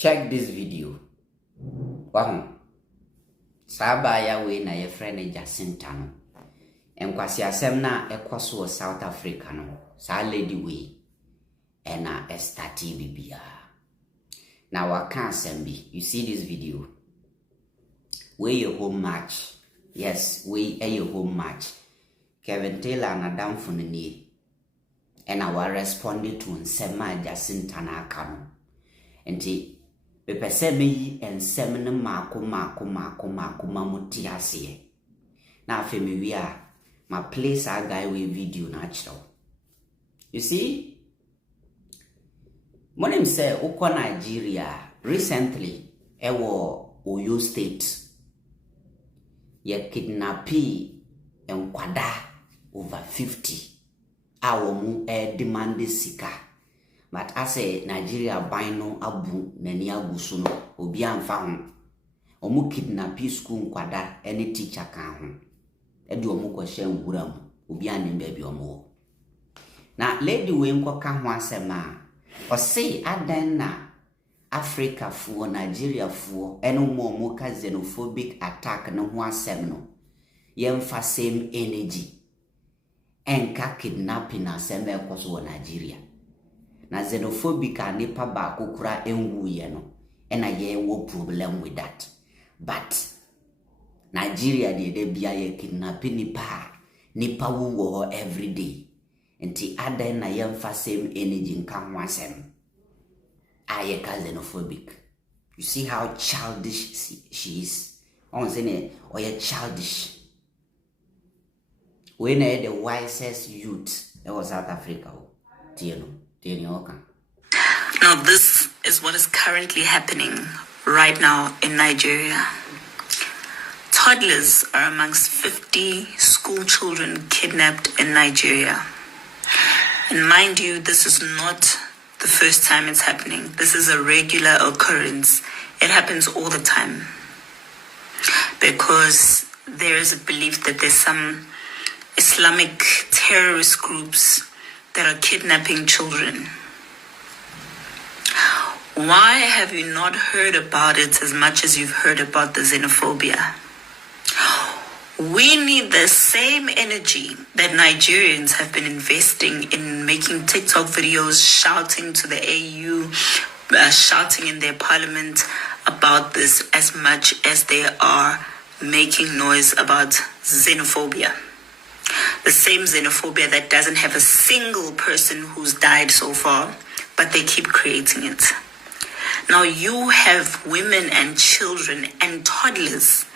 Check this video. Wow. Sabaya we na your friend Jacinta no. Enkwasi asem na ekwaso South Africa no. Sa lady we ena estati bibia. Now I can't send me. You see this video. We your home match. Yes, we your home match. Kevin Taylor na down for the knee. And I responded to Nsema Jacinta na akano. Enti bepese me and semene mako mamuti asiye. Na afe me wi a ma place a guy with video na chiro. You see? Monim say uko Nigeria recently ewo Oyo State ye kidnapping enkwada over 50 awomu demand sika. But as a Nigeria bino abu nani agusu no obi amfa ho omu kidnap school nkwada any teacher kan ho e de omu ko hye nwura mu obi anem ba bi omu na lady we nkoka ho asema o say adan na Africa fuo Nigeria fuo eno mo ka xenophobic attack no ho asem no yemfa same energy enka kidnapping asem e koso Nigeria na xenophobic nipa ba kokura enwu ye no ena ye wo problem with that. But Nigeria de bia ye kidnapping nipa wo every day. Enti ada na ye mfa same energy nka ho asem aye ka xenophobic. You see how childish she is. On say or ye childish. When the wisest youth that was South Africa, Now this is what is currently happening right now in Nigeria. Toddlers are amongst 50 school children kidnapped in Nigeria. And mind you, this is not the first time it's happening. This is a regular occurrence. It happens all the time. Because there is a belief that there's some Islamic terrorist groups that are kidnapping children. Why have you not heard about it as much as you've heard about the xenophobia? We need the same energy that Nigerians have been investing in making TikTok videos, shouting to the AU, shouting in their parliament about this as much as they are making noise about xenophobia. The same xenophobia that doesn't have a single person who's died so far, but they keep creating it. Now you have women and children and toddlers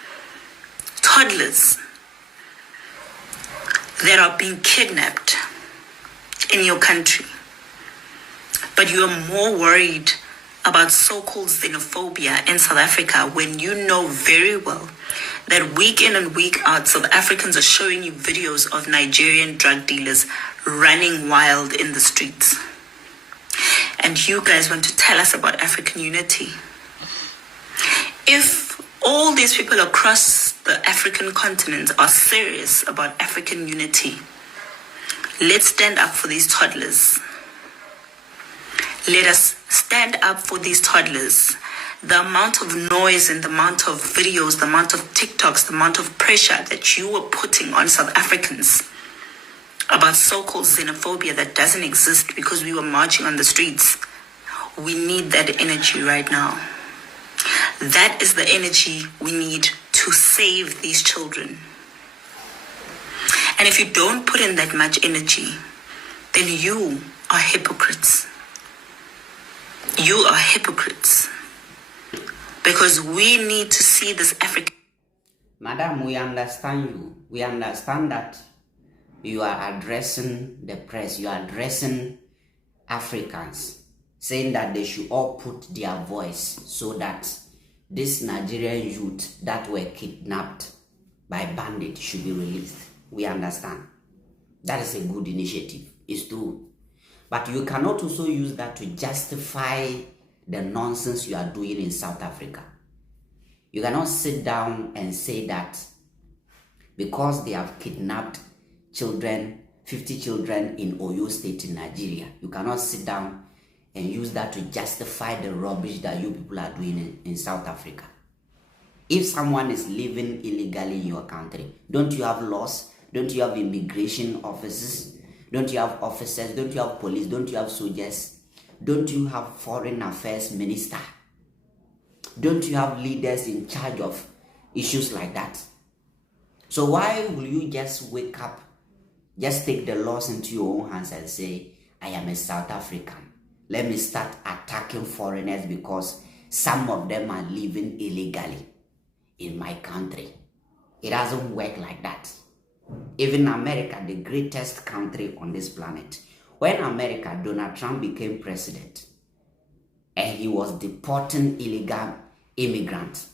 that are being kidnapped in your country. But you are more worried about so-called xenophobia in South Africa when you know very well that week in and week out, South Africans are showing you videos of Nigerian drug dealers running wild in the streets. And you guys want to tell us about African unity. If all these people across the African continent are serious about African unity, let's stand up for these toddlers. Let us stand up for these toddlers. The amount of noise and the amount of videos, the amount of TikToks, the amount of pressure that you were putting on South Africans about so-called xenophobia that doesn't exist because we were marching on the streets. We need that energy right now. That is the energy we need to save these children. And if you don't put in that much energy, then you are hypocrites. You are hypocrites. Because we need to see this African... Madam, we understand you. We understand that you are addressing the press. You are addressing Africans, saying that they should all put their voice so that this Nigerian youth that were kidnapped by bandits should be released. We understand. That is a good initiative. It's true. But you cannot also use that to justify the nonsense you are doing in South Africa. You cannot sit down and say that because they have kidnapped children, 50 children in Oyo State in Nigeria, you cannot sit down and use that to justify the rubbish that you people are doing in South Africa. If someone is living illegally in your country, don't you have laws? Don't you have immigration officers? Don't you have officers? Don't you have police? Don't you have soldiers? Don't you have foreign affairs minister? Don't you have leaders in charge of issues like that? So why will you just wake up, just take the laws into your own hands and say, I am a South African. Let me start attacking foreigners because some of them are living illegally in my country. It doesn't work like that. Even America, the greatest country on this planet, when America, Donald Trump became president and he was deporting illegal immigrants,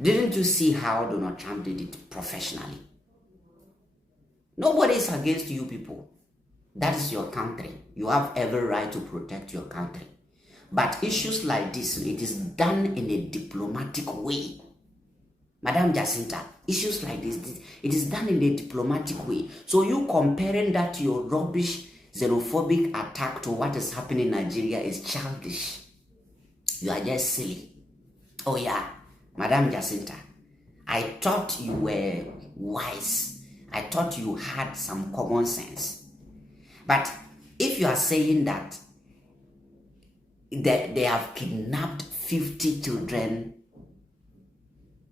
didn't you see how Donald Trump did it professionally? Nobody is against you people. That is your country. You have every right to protect your country. But issues like this, it is done in a diplomatic way. Madam Jacinta, issues like this, it is done in a diplomatic way. So you comparing that to your rubbish, xenophobic attack to what is happening in Nigeria is childish. You are just silly. Oh yeah, Madam Jacinta, I thought you were wise. I thought you had some common sense. But if you are saying that they have kidnapped 50 children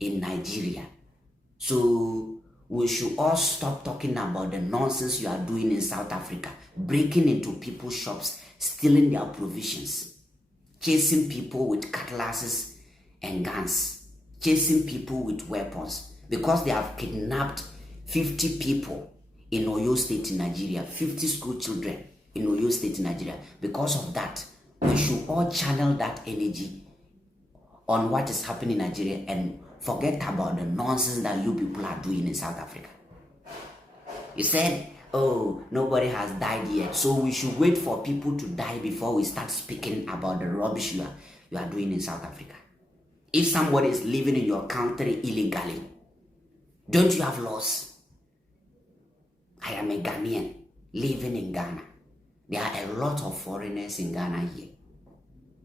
in Nigeria, so we should all stop talking about the nonsense you are doing in South Africa, breaking into people's shops, stealing their provisions, chasing people with cutlasses and guns, chasing people with weapons, because they have kidnapped 50 people in Oyo State in Nigeria, 50 school children in Oyo State in Nigeria. Because of that, we should all channel that energy on what is happening in Nigeria and forget about the nonsense that you people are doing in South Africa. You said, oh, nobody has died yet, so we should wait for people to die before we start speaking about the rubbish you are doing in South Africa. If somebody is living in your country illegally, don't you have laws? I am a Ghanaian living in Ghana. There are a lot of foreigners in Ghana here.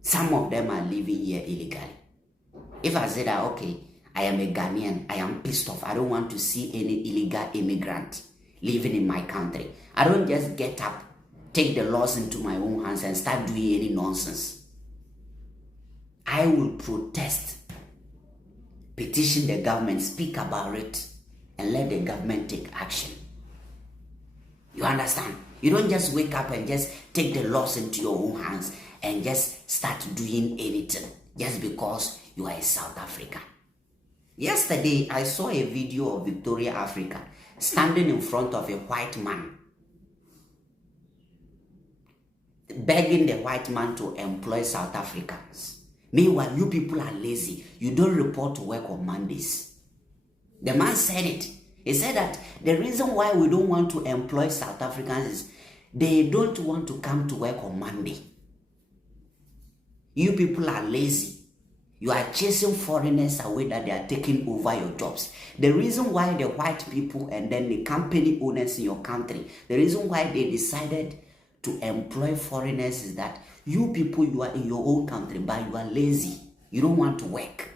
Some of them are living here illegally. If I say that, okay, I am a Ghanaian, I am pissed off, I don't want to see any illegal immigrant living in my country, I don't just get up, take the laws into my own hands and start doing any nonsense. I will protest, petition the government, speak about it, and let the government take action. You understand? You don't just wake up and just take the laws into your own hands and just start doing anything just because you are a South African. Yesterday, I saw a video of Victoria, Africa, standing in front of a white man, begging the white man to employ South Africans. Meanwhile, you people are lazy. You don't report to work on Mondays. The man said it. He said that the reason why we don't want to employ South Africans is they don't want to come to work on Monday. You people are lazy. You are chasing foreigners away that they are taking over your jobs. The reason why the white people and then the company owners in your country, the reason why they decided to employ foreigners is that you people, you are in your own country, but you are lazy. You don't want to work.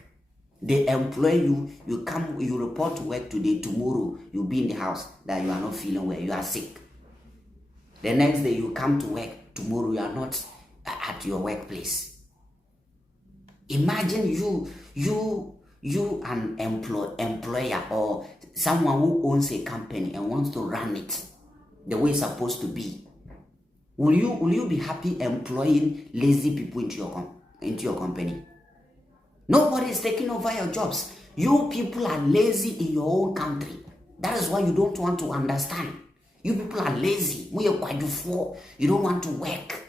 They employ you, you come, you report to work today, tomorrow you'll be in the house that you are not feeling well, you are sick. The next day you come to work, tomorrow you are not at your workplace. Imagine you an employer or someone who owns a company and wants to run it the way it's supposed to be. Will you be happy employing lazy people into your company? Nobody is taking over your jobs. You people are lazy in your own country. That is why you don't want to understand. You people are lazy. You don't want to work.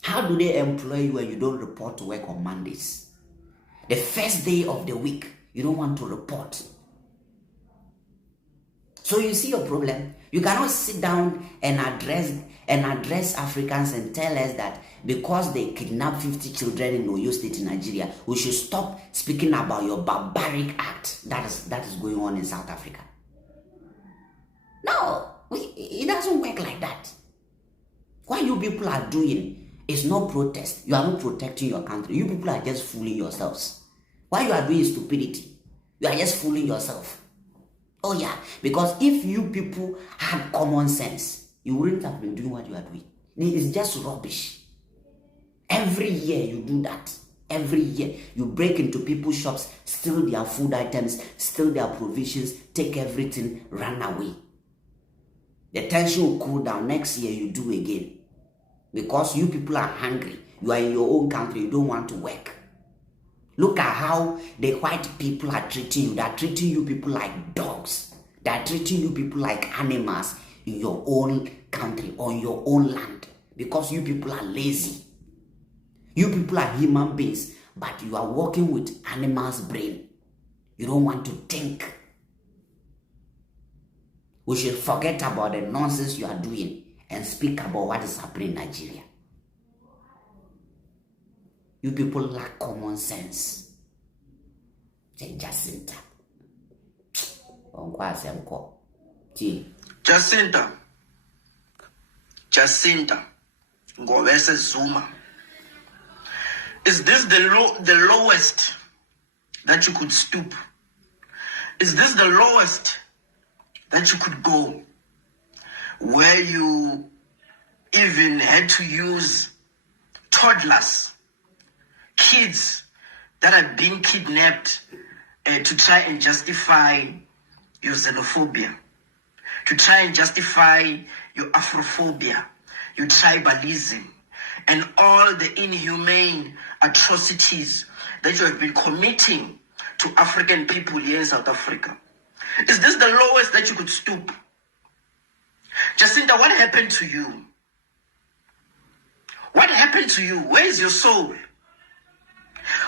How do they employ you when you don't report to work on Mondays? The first day of the week, you don't want to report. So you see your problem. You cannot sit down and address Africans and tell us that because they kidnapped 50 children in Oyo State in Nigeria, we should stop speaking about your barbaric act that is going on in South Africa. No, it doesn't work like that. What you people are doing is not protest. You are not protecting your country. You people are just fooling yourselves. What you are doing is stupidity. You are just fooling yourself. Oh yeah, because if you people had common sense, you wouldn't have been doing what you are doing. It's just rubbish. Every year you do that. Every year you break into people's shops, steal their food items, steal their provisions, take everything, run away. The tension will cool down. Next year you do again. Because you people are hungry. You are in your own country. You don't want to work. Look at how the white people are treating you. They are treating you people like dogs. They are treating you people like animals in your own country, on your own land. Because you people are lazy. You people are human beings, but you are working with animals' brain. You don't want to think. We should forget about the nonsense you are doing and speak about what is happening in Nigeria. You people lack common sense. Jacinta. Jacinta. Ngobese Zuma. Is this the lowest that you could stoop? Is this the lowest that you could go? Where you even had to use toddlers, kids that are being kidnapped to try and justify your xenophobia, to try and justify your Afrophobia, your tribalism, and all the inhumane atrocities that you have been committing to African people here in South Africa. Is this the lowest that you could stoop? Jacinta, what happened to you? What happened to you? Where is your soul?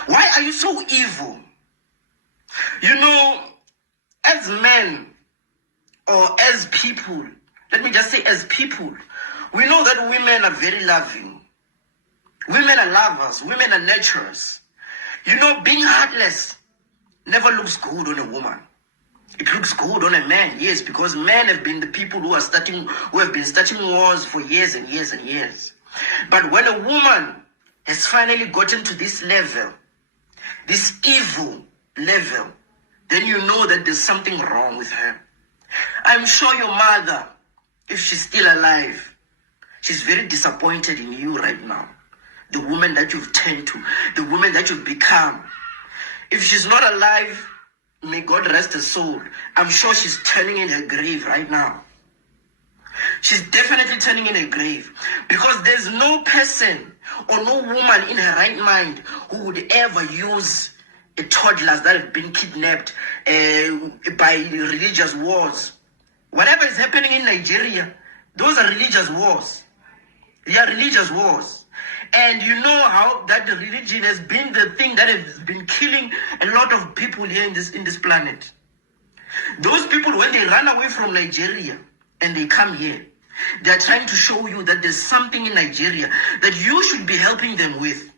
Why are you so evil? You know, as men or as people, let me just say as people, we know that women are very loving. Women are lovers. Women are nurturers. You know, being heartless never looks good on a woman. It looks good on a man, yes, because men have been the people who have been starting wars for years and years and years. But when a woman has finally gotten to this level, this evil level, then you know that there's something wrong with her. I'm sure your mother, if she's still alive, she's very disappointed in you right now. The woman that you've turned to, the woman that you've become. If she's not alive, may God rest her soul. I'm sure she's turning in her grave right now. She's definitely turning in her grave. Because there's no person or no woman in her right mind who would ever use toddlers that have been kidnapped by religious wars. Whatever is happening in Nigeria, those are religious wars. They are religious wars. And you know how that the religion has been the thing that has been killing a lot of people here in this planet. Those people, when they run away from Nigeria and they come here, they are trying to show you that there's something in Nigeria that you should be helping them with.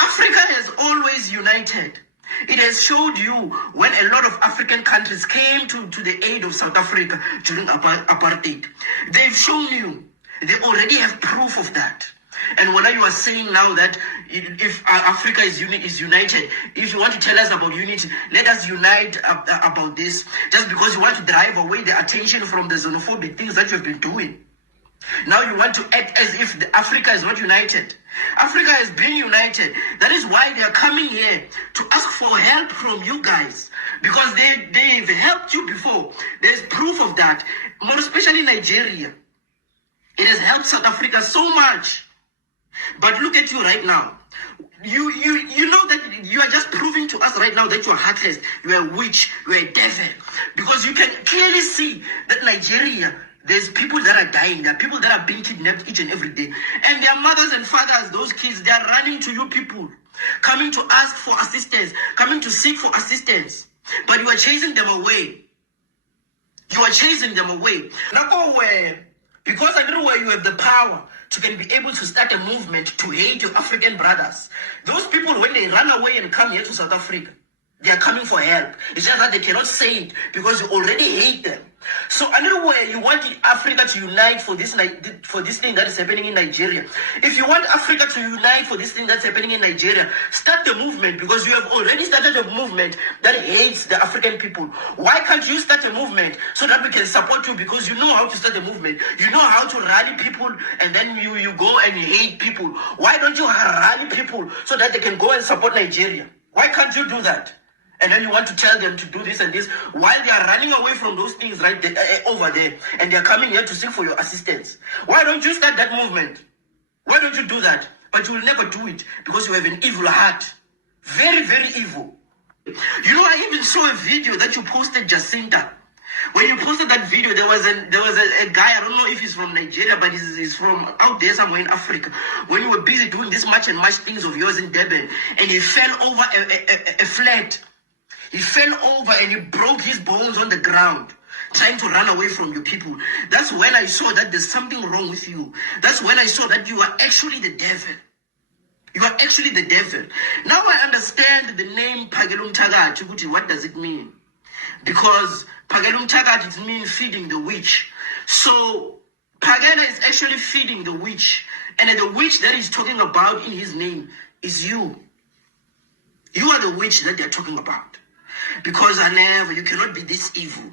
Africa has always united. It has showed you when a lot of African countries came to the aid of South Africa during apartheid. They've shown you. They already have proof of that. And when you are saying now that if Africa is united, if you want to tell us about unity, let us unite about this, just because you want to drive away the attention from the xenophobic things that you've been doing. Now you want to act as if Africa is not united. Africa has been united. That is why they are coming here to ask for help from you guys. Because they've helped you before. There's proof of that. More especially Nigeria. It has helped South Africa so much. But look at you right now. You know that you are just proving to us right now that you are heartless, you are a witch, you are a devil. Because you can clearly see that Nigeria, there's people that are dying, there are people that are being kidnapped each and every day. And their mothers and fathers, those kids, they are running to you people, coming to ask for assistance, coming to seek for assistance. But you are chasing them away. You are chasing them away. Now, because everywhere you have the power to can be able to start a movement to hate your African brothers. Those people, when they run away and come here to South Africa, They are coming for help. It's just that they cannot say it because you already hate them. So another way you want Africa to unite for this thing that is happening in Nigeria. If you want Africa to unite for this thing that's happening in Nigeria, start the movement, because you have already started a movement that hates the African people. Why can't you start a movement so that we can support you? Because you know how to start a movement. You know how to rally people, and then you go and you hate people. Why don't you rally people so that they can go and support Nigeria? Why can't you do that? And then you want to tell them to do this and this while they are running away from those things right there, over there, and they are coming here to seek for your assistance. Why don't you start that movement? Why don't you do that? But you will never do it because you have an evil heart. Very, very evil. You know, I even saw a video that you posted, Jacinta. When you posted that video, there was a guy, I don't know if he's from Nigeria, but he's from out there somewhere in Africa. When you were busy doing this much and much things of yours in Durban, and he fell over a flat. He fell over and he broke his bones on the ground, trying to run away from your people. That's when I saw that there's something wrong with you. That's when I saw that you are actually the devil. You are actually the devil. Now I understand the name Pagelum Tagat. What does it mean? Because Pagelum Tagat, it means feeding the witch. So Pagana is actually feeding the witch. And the witch that he's talking about in his name is you. You are the witch that they're talking about. Because you cannot be this evil.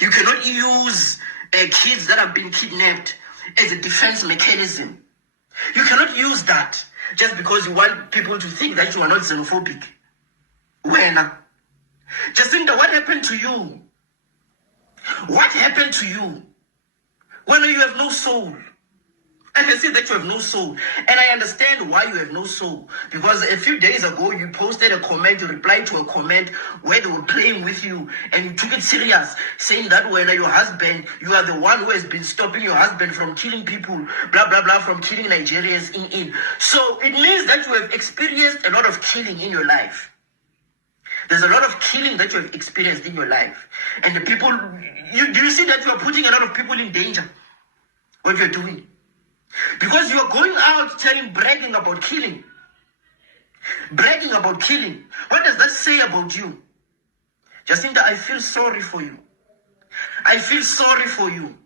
You cannot use kids that have been kidnapped as a defense mechanism. You cannot use that just because you want people to think that you are not xenophobic. When? Jacinta, what happened to you? What happened to you? When you have no soul. I can see that you have no soul. And I understand why you have no soul. Because a few days ago, you posted a comment, you replied to a comment where they were playing with you. And you took it serious, saying that when your husband, you are the one who has been stopping your husband from killing people, blah, blah, blah, from killing Nigerians in. So it means that you have experienced a lot of killing in your life. There's a lot of killing that you have experienced in your life. And the people, do you see that you are putting a lot of people in danger? What you're doing? Because you are going out bragging about killing. Bragging about killing. What does that say about you? Jacinta, I feel sorry for you. I feel sorry for you.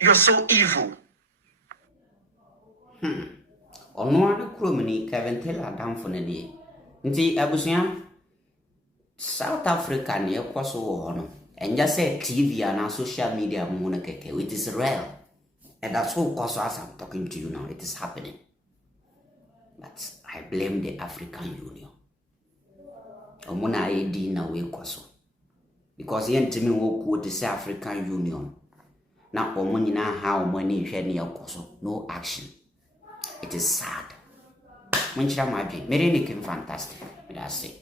You're so evil. Onward crumini Kevin Taylor down for the day. Nti Abusian South Africa near Kwaso and just say TV and social media monakeke. It is real. And that's who cause as I'm talking to you now, it is happening. But I blame the African Union. Omuna ID na we kwaso. Because yen timi wo quote the African Union. Now omuni na how money hwe ne kwaso. No action. It is sad. Munchira mabi. Mere ni kim fantastic. That's it.